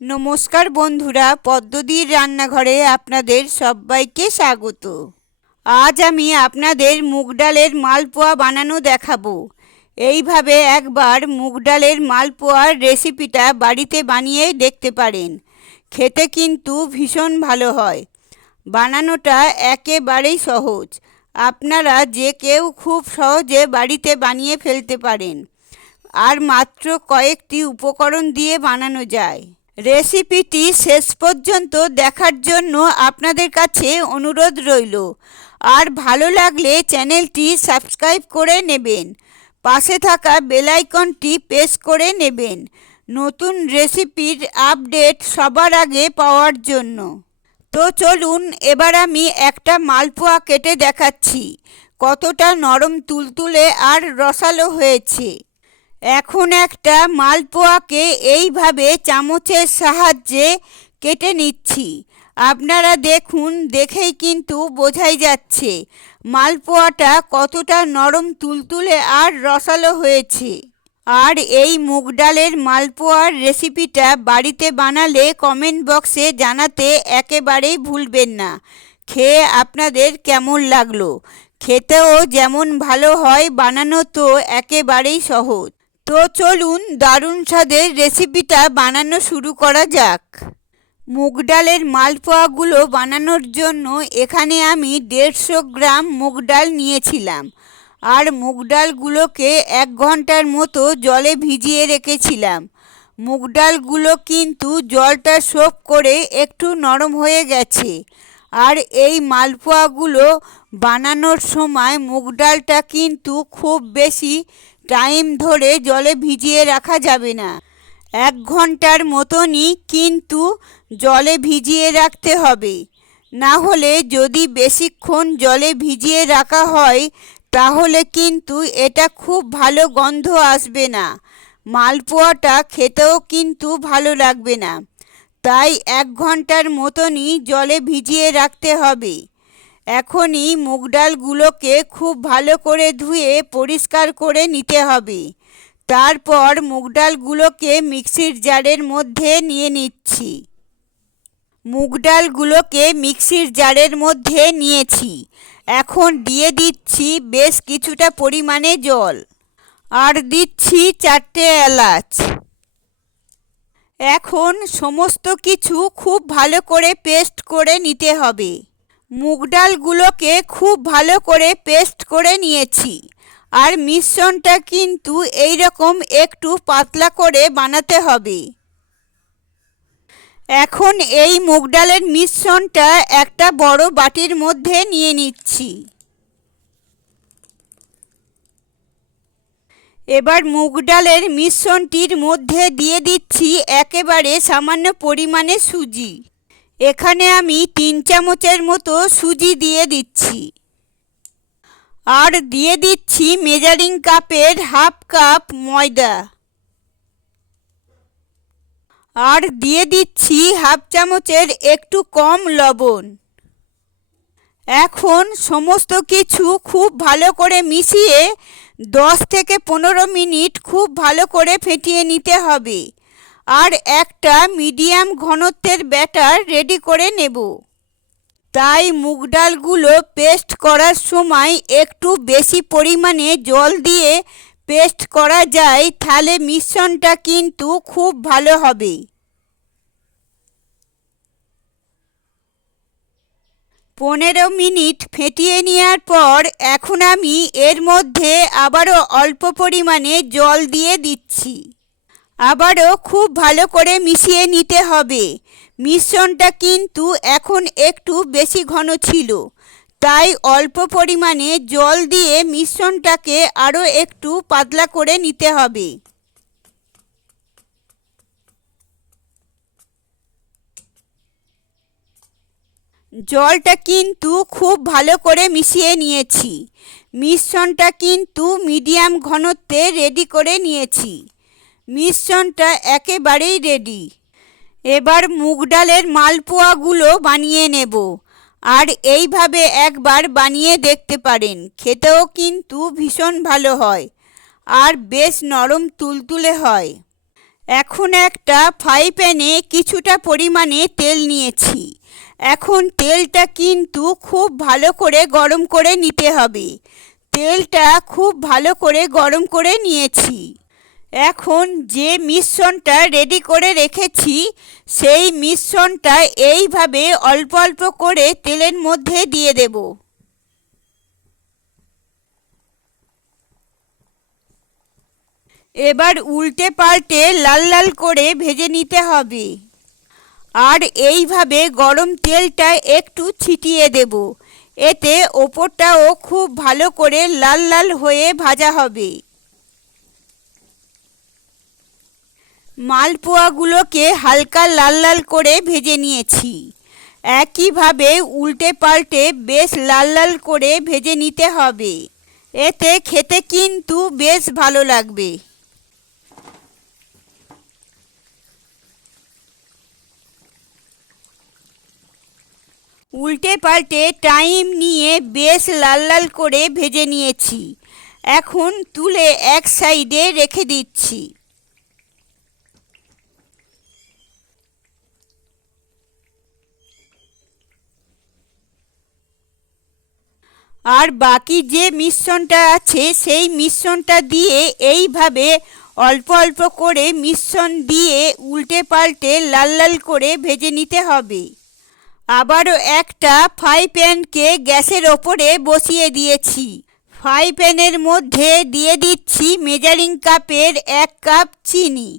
নমস্কার বন্ধুরা, পদ্মদির রান্নাঘরে আপনাদের সবাইকে স্বাগত। আজ আমি আপনাদের মুগ ডালের মালপোয়া বানানো দেখাবো। এইভাবে একবার মুগ ডালের মালপোয়ার রেসিপিটা বাড়িতে বানিয়ে দেখতে পারেন। খেতে কিন্তু ভীষণ ভালো হয়। বানানোটা একেবারেই সহজ। আপনারা যে কেউ খুব সহজে বাড়িতে বানিয়ে ফেলতে পারেন। আর মাত্র কয়েকটি উপকরণ দিয়ে বানানো যায়। রেসিপিটি শেষ পর্যন্ত দেখার জন্য আপনাদের কাছে অনুরোধ রইল। আর ভালো লাগলে চ্যানেলটি সাবস্ক্রাইব করে নেবেন। পাশে থাকা বেল আইকনটি প্রেস করে নেবেন নতুন রেসিপির আপডেট সবার আগে পাওয়ার জন্য। তো চলুন, এবার আমি একটা মালপোয়া কেটে দেখাচ্ছি কতটা নরম তুলতুলে আর রসালো হয়েছে। এখন একটা মালপোয়াকে এইভাবে চামচের সাহায্যে কেটে নিচ্ছি। আপনারা দেখুন, দেখেই কিন্তু বোঝাই যাচ্ছে মালপোয়াটা কতটা নরম তুলতুলে আর রসালো হয়েছে। আর এই মুগ ডালের মালপোয়ার রেসিপিটা বাড়িতে বানালে কমেন্ট বক্সে জানাতে একেবারেই ভুলবেন না খেয়ে আপনাদের কেমন লাগলো। খেতেও যেমন ভালো হয়, বানানো তো একেবারেই সহজ। তো চলুন দারুণ স্বাদের রেসিপিটা বানানো শুরু করা যাক। মুগ ডালের মালপোয়াগুলো বানানোর জন্য এখানে আমি 150 গ্রাম মুগ ডাল নিয়েছিলাম। আর মুগ ডালগুলোকে 1 ঘন্টার মতো জলে ভিজিয়ে রেখেছিলাম। মুগ ডালগুলো কিন্তু জলটা সোক করে একটু নরম হয়ে গেছে। আর এই মালপোয়াগুলো বানানোর সময় মুগ ডালটা কিন্তু খুব বেশি টাইম ধরে জলে ভিজিয়ে রাখা যাবে না। 1 ঘন্টার মতনই কিন্তু জলে ভিজিয়ে রাখতে হবে। না হলে যদি বেশিক্ষণ জলে ভিজিয়ে রাখা হয় তাহলে কিন্তু এটা খুব ভালো গন্ধ আসবে না, মালপোয়াটা খেতেও কিন্তু ভালো লাগবে না। তাই 1 ঘন্টার মতনই জলে ভিজিয়ে রাখতে হবে। এখনই মুগ ডালগুলোকে খুব ভালো করে ধুয়ে পরিষ্কার করে নিতে হবে। তারপর মুগ ডালগুলোকে মিক্সির জারের মধ্যে নিয়ে নিচ্ছি। মুগ ডালগুলোকে মিক্সির জারের মধ্যে নিয়েছি। এখন দিয়ে দিচ্ছি বেশ কিছুটা পরিমাণে জল। আর দিচ্ছি 4টে এলাচ। এখন সমস্ত কিছু খুব ভালো করে পেস্ট করে নিতে হবে। মুগ ডালগুলোকে খুব ভালো করে পেস্ট করে নিয়েছি। আর মিশ্রণটা কিন্তু এইরকম একটু পাতলা করে বানাতে হবে। এখন এই মুগ ডালের মিশ্রণটা একটা বড় বাটির মধ্যে নিয়ে নিচ্ছি। এবার মুগ ডালের মিশ্রণটির মধ্যে দিয়ে দিচ্ছি একেবারে সামান্য পরিমাণে সুজি। এখানে আমি 3 চামচের মতো সুজি দিয়ে দিচ্ছি। আর দিয়ে দিচ্ছি মেজারিং কাপের হাফ কাপ ময়দা। আর দিয়ে দিচ্ছি হাফ চামচের একটু কম লবণ। এখন সমস্ত কিছু খুব ভালো করে মিশিয়ে 10 থেকে 15 মিনিট খুব ভালো করে ফেটিয়ে নিতে হবে। আর একটা মিডিয়াম ঘনত্বের ব্যাটার রেডি করে নেব। তাই মুগ ডালগুলো পেস্ট করার সময় একটু বেশি পরিমাণে জল দিয়ে পেস্ট করা যায়, তাহলে মিশ্রণটা কিন্তু খুব ভালো হবে। 15 মিনিট ফেটিয়ে নেওয়ার পর এখন আমি এর মধ্যে আবারও অল্প পরিমাণে জল দিয়ে দিচ্ছি। আবারও খুব ভালো করে মিশিয়ে নিতে হবে। মিশ্রণটা কিন্তু এখন একটু বেশি ঘন ছিল, তাই অল্প পরিমাণে জল দিয়ে মিশ্রণটাকে আরও একটু পাতলা করে নিতে হবে। জলটা কিন্তু খুব ভালো করে মিশিয়ে নিয়েছি। মিশ্রণটা কিন্তু মিডিয়াম ঘনত্বে রেডি করে নিয়েছি। মিশ্রণটা একেবারেই রেডি। এবার মুগ ডালের মালপোয়াগুলো বানিয়ে নেব। আর এইভাবে একবার বানিয়ে দেখতে পারেন, খেতেও কিন্তু ভীষণ ভালো হয় আর বেশ নরম তুলতুলে হয়। এখন একটা ফ্রাই প্যানে কিছুটা পরিমাণে তেল নিয়েছি। এখন তেলটা কিন্তু খুব ভালো করে গরম করে নিতে হবে। তেলটা খুব ভালো করে গরম করে নিয়েছি। এখন যে মিশ্রণটা রেডি করে রেখেছি সেই মিশ্রণটা এইভাবে অল্প অল্প করে তেলের মধ্যে দিয়ে দেব। এবার উল্টে পাল্টে লাল লাল করে ভেজে নিতে হবে। আর এইভাবে গরম তেলটা একটু ছিটিয়ে দেব, এতে ওপরটাও খুব ভালো করে লাল লাল হয়ে ভাজা হবে। মালপোয়াগুলোকে হালকা লাল লাল করে ভেজে নিয়েছি। একইভাবে উল্টে পাল্টে বেশ লাল লাল করে ভেজে নিতে হবে, এতে খেতে কিন্তু বেশ ভালো লাগবে। উল্টে পাল্টে টাইম নিয়ে বেশ লাল লাল করে ভেজে নিয়েছি। এখন তুলে এক সাইডে রেখে দিচ্ছি। আর বাকি যে মিশ্রণটা আছে সেই মিশ্রণটা দিয়ে এইভাবে অল্প অল্প করে মিশ্রণ দিয়ে উল্টে পাল্টে লাল লাল করে ভেজে নিতে হবে। আবারও একটা ফ্রাই প্যানকে গ্যাসের ওপরে বসিয়ে দিয়েছি। ফ্রাই প্যানের মধ্যে দিয়ে দিচ্ছি মেজারিং কাপের 1 কাপ চিনি।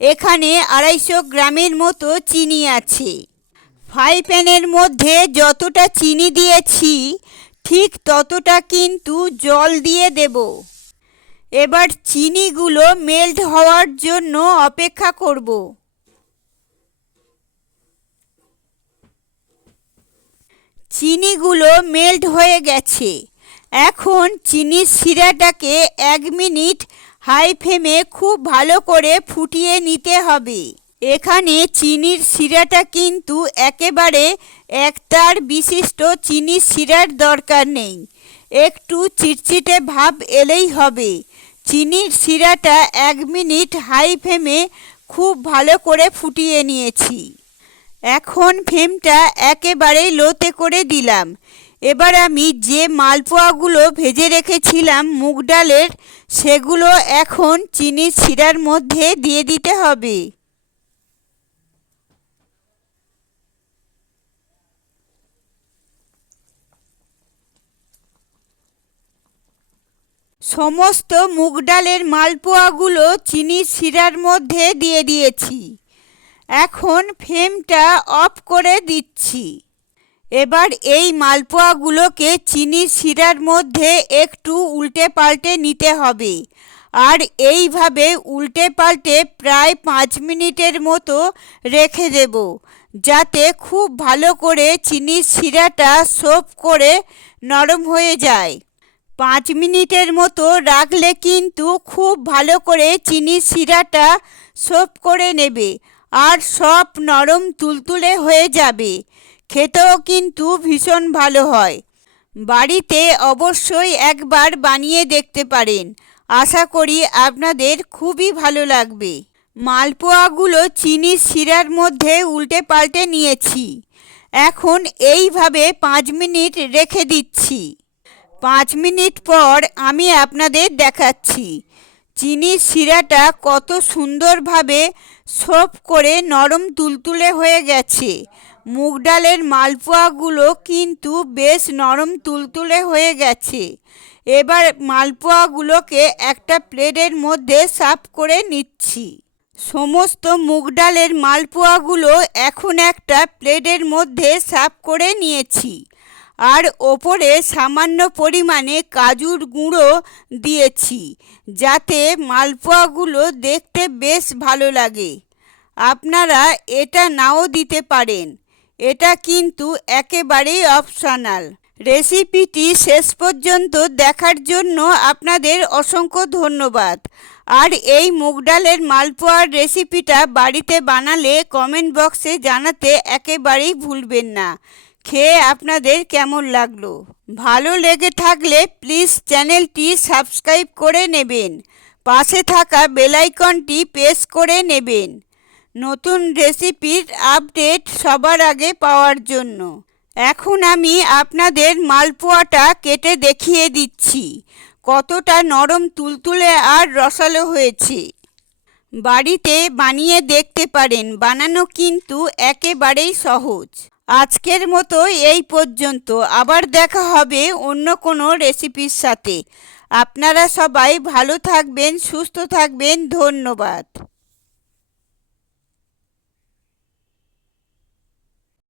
এখানে 250 গ্রামের মতো চিনি আছে। ফ্রাই প্যানের মধ্যে যতটা চিনি দিয়েছি ঠিক ততটা কিন্তু জল দিয়ে দেব। এবার চিনিগুলো মেল্ট হওয়ার জন্য অপেক্ষা করব। চিনিগুলো মেল্ট হয়ে গেছে। এখন চিনির শিরাটাকে 1 মিনিট হাই ফ্লেমে খুব ভালো করে ফুটিয়ে নিতে হবে। এখানে চিনির শিরাটা কিন্তু একেবারে একতার বিশিষ্ট চিনির শিরার দরকার নেই, একটু চিটচিটে ভাব এলেই হবে। চিনির শিরাটা 1 মিনিট হাই ফ্লেমে খুব ভালো করে ফুটিয়ে নিয়েছি। এখন ফ্লেমটা একেবারে লোতে করে দিলাম। এবার আমি যে মালপোয়াগুলো ভেজে রেখেছিলাম মুগ ডালের, সেগুলো এখন চিনির শিরার মধ্যে দিয়ে দিতে হবে। সমস্ত মুগ ডালের মালপোয়াগুলো চিনির শিরার মধ্যে দিয়ে দিয়েছি। এখন ফ্লেমটা অফ করে দিচ্ছি। এবার এই মালপোয়াগুলোকে চিনির শিরার মধ্যে একটু উল্টে পাল্টে নিতে হবে। আর এইভাবে উল্টে পাল্টে প্রায় 5 মিনিটের মতো রেখে দেব, যাতে খুব ভালো করে চিনির শিরাটা সোপ করে নরম হয়ে যায়। 5 মিনিটের মতো রাখলে কিন্তু খুব ভালো করে চিনির শিরাটা সোপ করে নেবে আর সব নরম তুলতুলে হয়ে যাবে। খেতেও কিন্তু ভীষণ ভালো হয়। বাড়িতে অবশ্যই একবার বানিয়ে দেখতে পারেন। আশা করি আপনাদের খুবই ভালো লাগবে। মালপোয়াগুলো চিনির শিরার মধ্যে উল্টে পাল্টে নিয়েছি। এখন এইভাবে 5 মিনিট রেখে দিচ্ছি। 5 মিনিট পর আমি আপনাদের দেখাচ্ছি চিনির শিরাটা কত সুন্দরভাবে সোপ করে নরম তুলতুলে হয়ে গেছে। মুগ ডালের মালপোয়াগুলো কিন্তু বেশ নরম তুলতুলে হয়ে গেছে। এবার মালপোয়াগুলোকে একটা প্লেটের মধ্যে সার্ভ করে নিচ্ছি। সমস্ত মুগ ডালের মালপোয়াগুলো এখন একটা প্লেটের মধ্যে সার্ভ করে নিয়েছি। আর ওপরে সামান্য পরিমাণে কাজুর গুঁড়ো দিয়েছি, যাতে মালপোয়াগুলো দেখতে বেশ ভালো লাগে। আপনারা এটা নাও দিতে পারেন, এটা কিন্তু একেবারেই অপশনাল। রেসিপিটি শেষ পর্যন্ত দেখার জন্য আপনাদের অসংখ্য ধন্যবাদ। আর এই মুগ ডালের মালপোয়ার রেসিপিটা বাড়িতে বানালে কমেন্ট বক্সে জানাতে একেবারেই ভুলবেন না। খেয়ে আপনাদের কেমন লাগলো? ভালো লেগে থাকলে প্লিজ চ্যানেলটি সাবস্ক্রাইব করে নেবেন। পাশে থাকা বেল আইকনটি প্রেস করে নেবেন নতুন রেসিপির আপডেট সবার আগে পাওয়ার জন্য। এখন আমি আপনাদের মালপোয়াটা কেটে দেখিয়ে দিচ্ছি কতটা নরম তুলতুলে আর রসালো হয়েছে। বাড়িতে বানিয়ে দেখতে পারেন, বানানো কিন্তু একেবারেই সহজ। আজকের মতো এই পর্যন্ত, আবার দেখা হবে অন্য কোনো রেসিপির সাথে। আপনারা সবাই ভালো থাকবেন, সুস্থ থাকবেন, ধন্যবাদ।